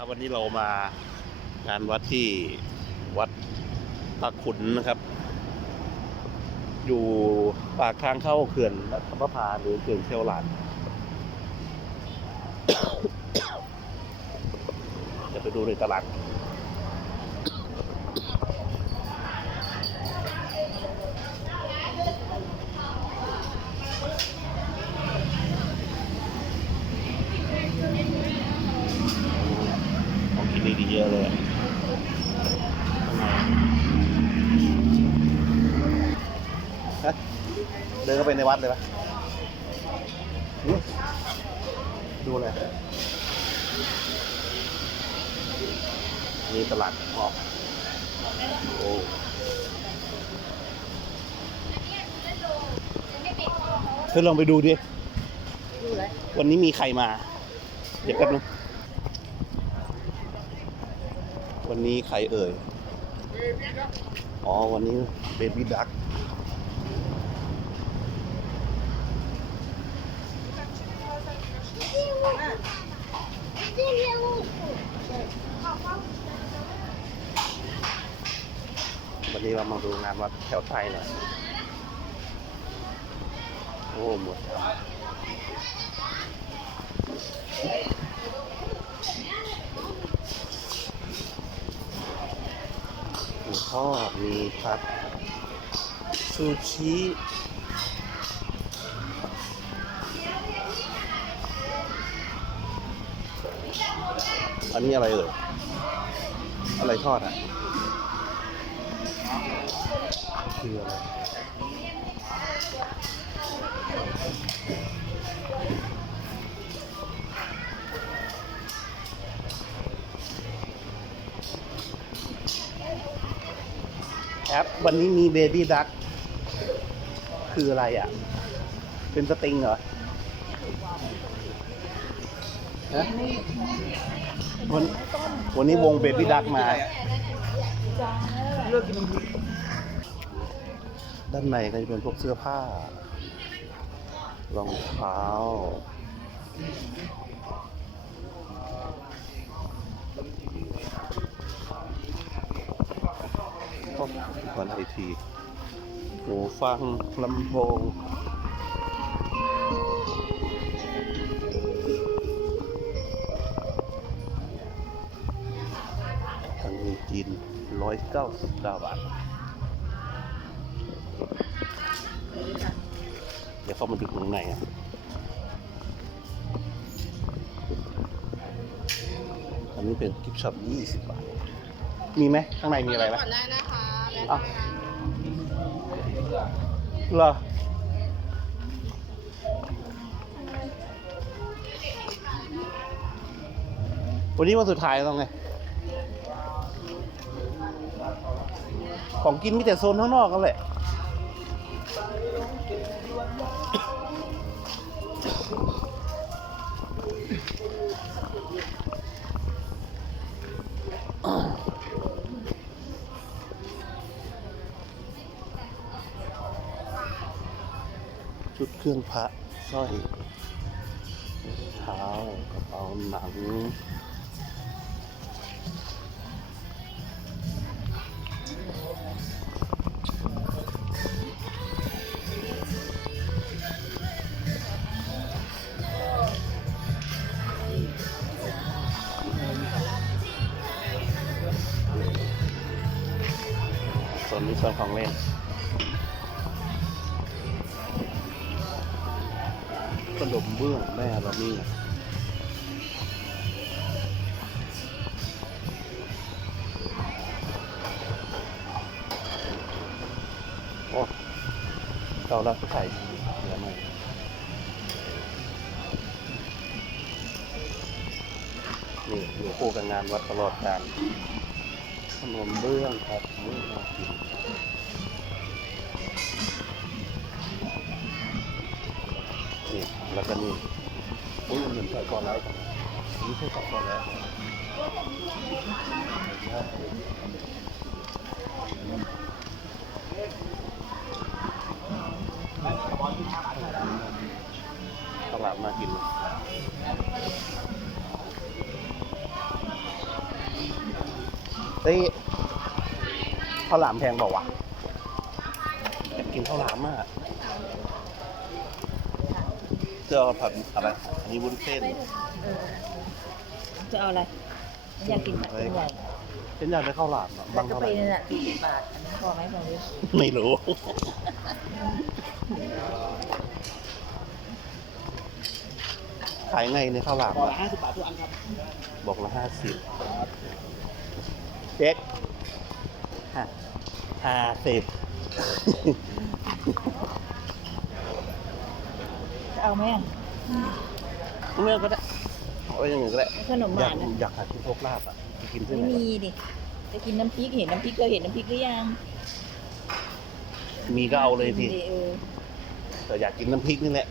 ครับวันนี้เรามางานวัดที่วัดตาขุนนะครับ อยู่ปากทางเข้าเขื่อนรัฐประภาหรือเขื่อนเชลหลาน จะไปดูในตลาด ของกิน ดีๆเยอะเลยอะฮะเดินเข้าไปในวัดเลยปะหึดูเลยนี่ตลาดออกโอ้เธอลองไปดูดิดูเลยวันนี้มีใครมา เดี๋ยวแป๊บนึง วันนี้ใครเอ่ย อ๋อ วันนี้เบบี้ดักวันนี้เรามาดูงานวัดแถวไทยหน่อย โอ้หมดแล้ว ทอดมีผัดซูชิอันนี้อะไรเอ่ยอะไรทอดอะคืออะไร แอปวันนี้มีเบบี้ดักคืออะไรอะ เป็นสติงเหรอฮะวันวันนี้วงเบบี้ดักมา เลือกกินน้ำพริกด้านในก็จะเป็นพวกเสื้อผ้ารองเท้า ก็วันไอทีหูฟังลำโพงทางนี้จีนร้อยเก้าสิบเก้าบาท เดี๋ยวเข้ามาดูข้างในอะอันนี้เป็นกิฟต์ช็อป20บาท มีไหมข้างในมีอะไรไหม ก่อนได้นะคะ อะเหรอวันนี้วันสุดท้ายต้องไง ของกินมีแต่โซนข้างนอกกันแหละ เครื่องพระสร้อยเท้ากระเป๋าหนังส่วนนี้ส่วนของเล่น ขนมเบื้องแม่เรานี่โอ้เราเราใส่เดี๋ยวมนี่อยู่คู่กับงานวัดตลอดการขนมเบื้องครับเบื้องน่ากิน แล้วก็นี่อุ้ยเหมือนใส่ก่อนแล้วนี่ใช่ใส่ก่อนแล้วตลาดน่ากินเลยฮ้ยข้าวหลามแพงเปล่าวะอยากกินข้าวหลามมาก เจอผัดอะไรอันนี้วุ้นเส้นเออจะเอาอะไรอยากกินผัดเป็นใหญ่ฉันอยากได้ข้าวหลามอะแล้บาวงก็เท่าไหไปร่นั่นแหละสี่สิบบาท อันนี้พอไหมพอไหมไม่รู้ ขายไงในข้าวหลามก่อนอะห้าสิบบาททุกอันครับบอกละห้าสิบเจ๊กห้าห้าสิบ จะเอาไหมอะไม่เอาก็ได้เอาไว้อย่างอื่นก็ได้ขนมหอยาวากนนะอยากหากินโชคลาภอะไปกินที่ไม่ไหนมีดิจะกินน้ำพริกเห็นน้ำพริกเคยเห็นน้ำพริกหรือยังมีก็เอาเลยทีดิเออแต่อยากกินน้ำพริกนี่แหละ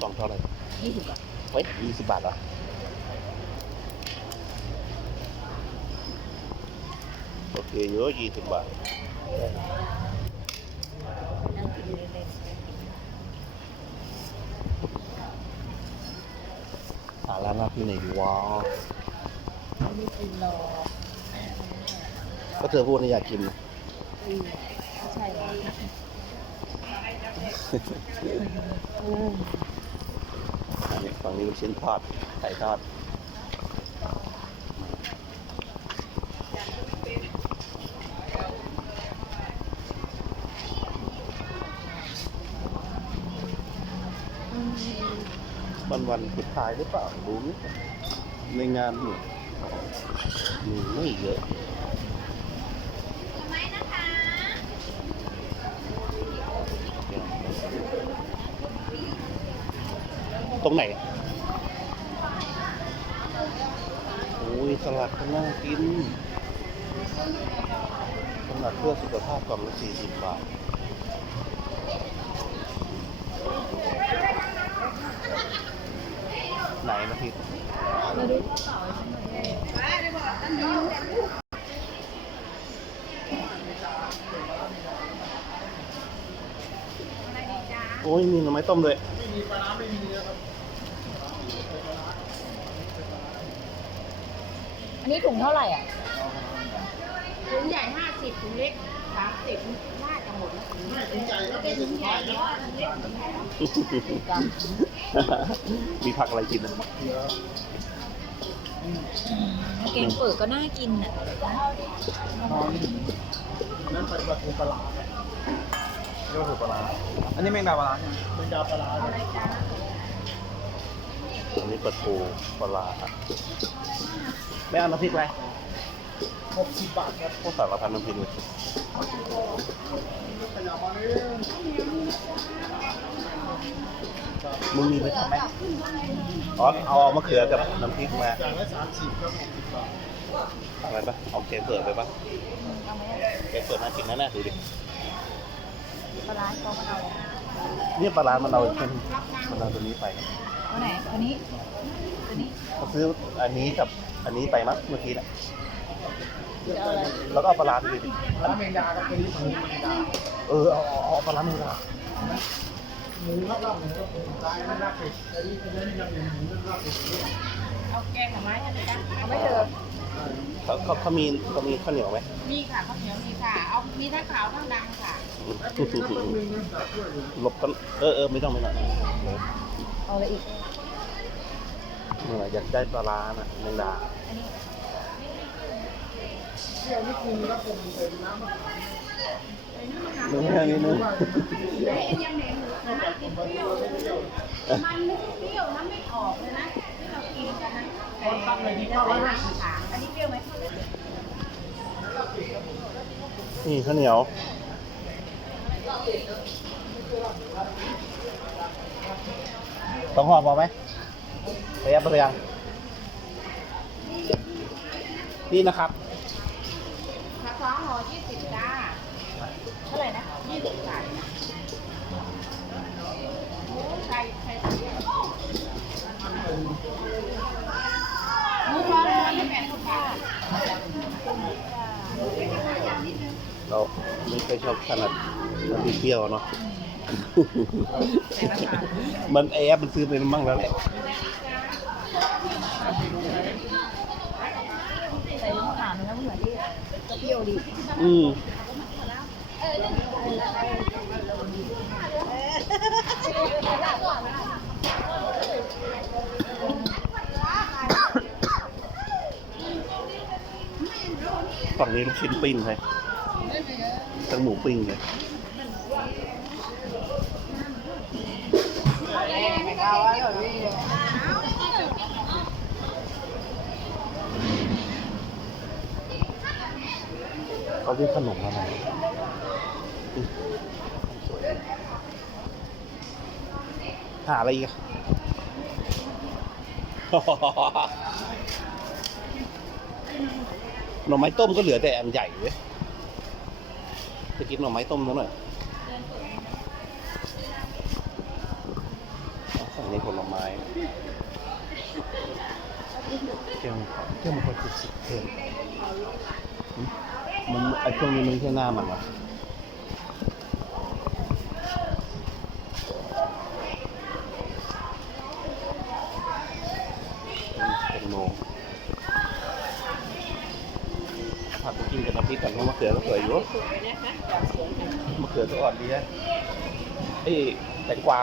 กล่องเท่าไหร่ยี่สิบบาทเฮ้ยยี่สิบบาทเหรอโอเคเยอะยี่สิบบาทนั่งกินเล่น หาร้านลาบที่ไหนดีวะๆไม่ได้กินหรอกก็เธอพูดนี่อยากกินนะอืมไม่ใช่หรอกอืมอันนี้ฝั่งนี้เป็นชิ้นทอดไก่ทอด วันสุดท้ายหรือเปล่าดูนี่ในงานนี่มีไม่เยอะตรงไหนอะโอ้ยสลัดก็น่ากินสลัดเพื่อสุขภาพกล่องละสี่สิบบาท ไหนนะพี่มาดูกระเป๋าฉันหน่อยโอ้ยมีหน่อไม้ต้มด้วยอันนี้ถุงเท่าไหร่อะถุงใหญ่ห้าสิบถุงเล็กสามสิบน่าจะห มดแล้วถุงใหญ่แล้วเป็นถุงใหญ่เยอะถุงเล็กถุงใหญ่แล้วมีผักอะไรกินนะแกงเปิดก็น่ากินอะนั่นเป็นปลาทูปลาร้าเรียกว่าถูกปลาร้าอันนี้แมงดาปลาร้าใช่ไหมแมงดาปลาร้าอะไรจ้าอันนี้ปลาทูปลาร้าไม่เอาน้ำพริกอะไร หกสิบบาทครับพวกสารพันน้ำพริกเลยมึงมีไปทำไหมอ๋อเอาเอามะเขือกับน้ำพริกมาอย่างละสามสิบครับหกสิบบาทอะไรปะเอาเกเปิดไปปะเกเปิดน่ากินแน่ๆดูดิปลาร้าเขามาเอาเลยเนี่ยปลาร้ามันเอาเป็นมันเอาตัวนี้ไปตัวไหนตัวนี้ตัวนี้เขาซื้ออันนี้กับอันนี้ไปมั้งเมื่อกี้แหละ แล้วก็เอาปลาร้าไปดิร้านแมงดาครับตัวนี้หมูแมงดาเออเอาเอาเอาปลาร้าไม่ได้หมูรับลาบหมูตายม่น่าเป็ดอันนี้เป็นเรื่องยังหมูรองลาบเป็ดเอาแกงหน่อไม้ให้เลยจ้าเอาไม่เจอเขาเขาเขามีเขามีข้าวเหนียวไหมมีค่ะข้าวเหนียวมีค่ะ เอามีทั้งขาวทั้งดำค่ะ หลบกันเออเออไม่ต้องไม่ต้องเอาอะไรอีกเมื่อไหร่อยากได้ปลาร้าน่ะแมงดาอันนี้ เนื้อนี่เนื้อไอ้ยังแหนมหมูนะมันเปรี้ยวมันไม่เปรี้ยวนะไม่ออกเลยนะที่เรากินกันนะแต่บางเลยที่เราไม่ถามอันนี้เปรี้ยวไหมนี่ข้าวเหนียวต้องห่อพอไหมไปยับไปยังนี่นะครับ ยี่สิบจ้าเท่าไหร่นะยี่สิบบาทหมูไข่ไข่เสียหมูทอดร้อยแปดสิบบาทเราไม่ค่อยชอบขนาดน้ำพริกเปรี้ยวเนาะ มันแอบมันซื้อไปมั่งแล้วแหละ ใส่มะขามแล้วเหมือนที่จะ เปรี้ยวดีอืมฝั่งนี้ลูกชิ้นปิ้งเลยตั้งหมูปิ้งเลย เขาเรียกขนมอะไรหาอะไรอีกอะหน่อไม้ต้มก็เหลือแต่อันใหญ่เว้ยจะกินหน่อไม้ต้มซะหน่อยใส่ในผลไม้เกี่ยวเกี่ยวมันก็จุดสิบเพิ่ม มันไอช่วงนี้มันไม่หน้ามันวะเป็นโนผัดไปกินกับน้ำพริกกับมะเขือก็สวยอยู่ มะเขือก็อ่อนดีนะเอ้ยแตงกวา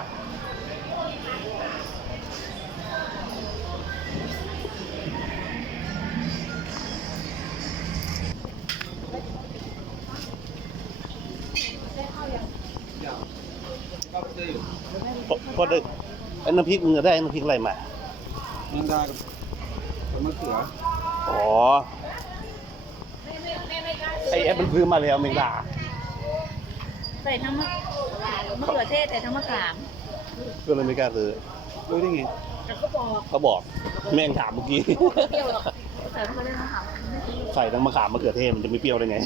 พอพอดึกไอ้น้ำพริกมึงจะได้น้ำพริกอะไรมาแมงดากับกับมะเขืออ๋อไอ้แอปมันซื้อมาแล้วเมงดาใส่ทั้งมะมะเขือเทศใส่ทั้งมะขามก็เลยไม่กล้าซื้อรู้ได้ไงแต่ก็บอกเขาบอกแม่งถามเมื่อกี้เปรี้ยวหรอกใส่เข้าไปเลยมะขามใส่ทั้งมะขามมะเขือเทศมันจะไม่เปรี้ยวได้ไง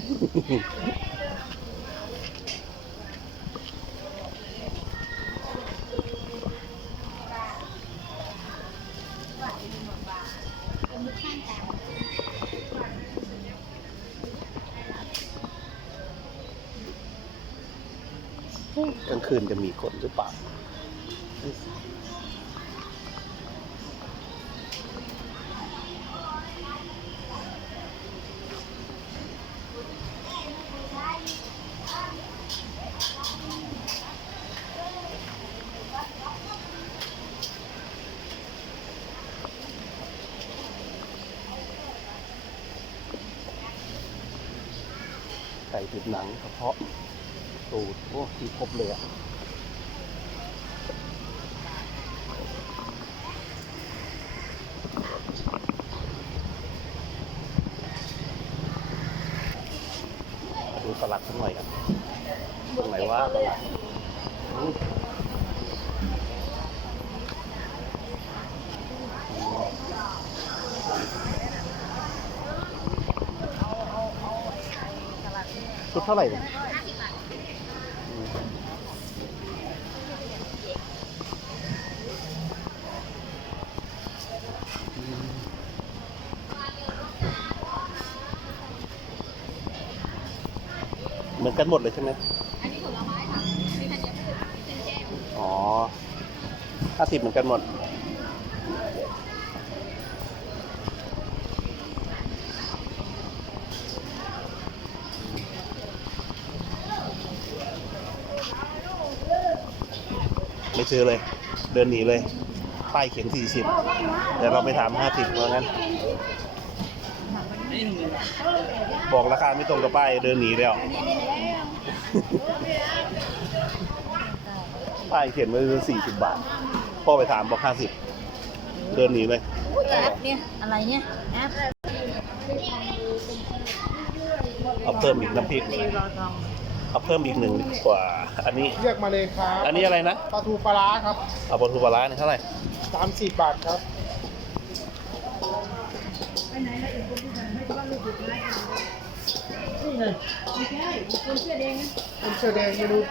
จะมีคนหรือเปล่าไก่ติดหนังกระเพาะตูดโอ้มีครบเลยอะ ดูสลัดสักหน่อยกันตรงไหนว่าสลัดอืมชุดเท่าไหร่เนี่ย เหมือนกันหมดเลยใช่ไหมอันนี้ผลไม้ค่ะมีธัญพืชเป็นแก้วอ๋อห้าสิบเหมือนกันหมด ไม่ซื้อเลย เดินหนีเลย ป้ายเขียนสี่สิบเดี๋ยวเราไปถามห้าสิบเพราะงั้น บอกราคาไม่ตรงกับป้ายเดินหนีแล้วป้ายเขียนไว้สี่สิบบาท พ่อไปถามบอกห้าสิบเดินหนีเลยอุ้ยแอปเนี่ยอะไรเนี่ยแอปเอาเพิ่มอีกน้ำพริกเรอทองเอาเพิ่มอีกหนึ่งดีกว่า อันนี้เรียกมาเลยครับอันนี้อะไรนะปลาทูปลาร้าครับเอาปลาทูปลาร้าเนี่ยเท่าไหร่สามสิบบาทครับ นี่เลยเป็นเสื้อแดงไม่รู้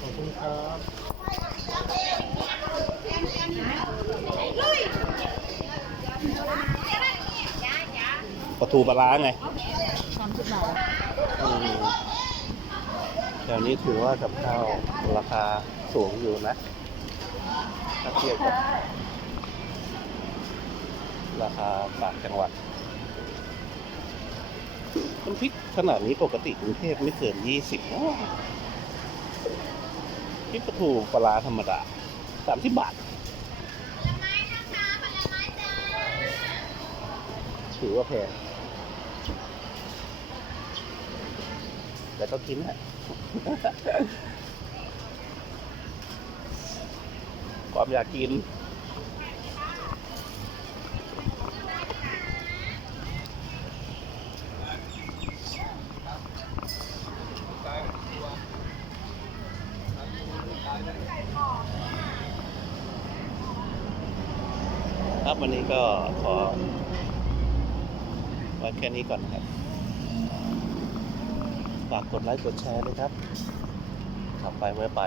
ขอบคุณครับยลาทูปลาร้าไงสามสิบบาทแถวนี้ถือว่ากับข้าวราคา สูงอยู่นะถ้าเทียบกับราคาต่างจังหวัดน้ำพริกขนาดนี้ปกติกรุงเทพไม่เกินยี่สิบพริกปลาทูปลาร้าธรรมดาสามสิบบาทถือว่าแพงแต่ก็กินแหละ ความอยากกิน ครับวันนี้ก็ขอไว้แค่นี้ก่อนครับ ฝากกดไลค์กดแชร์ด้วยครับขับไปไว้ไป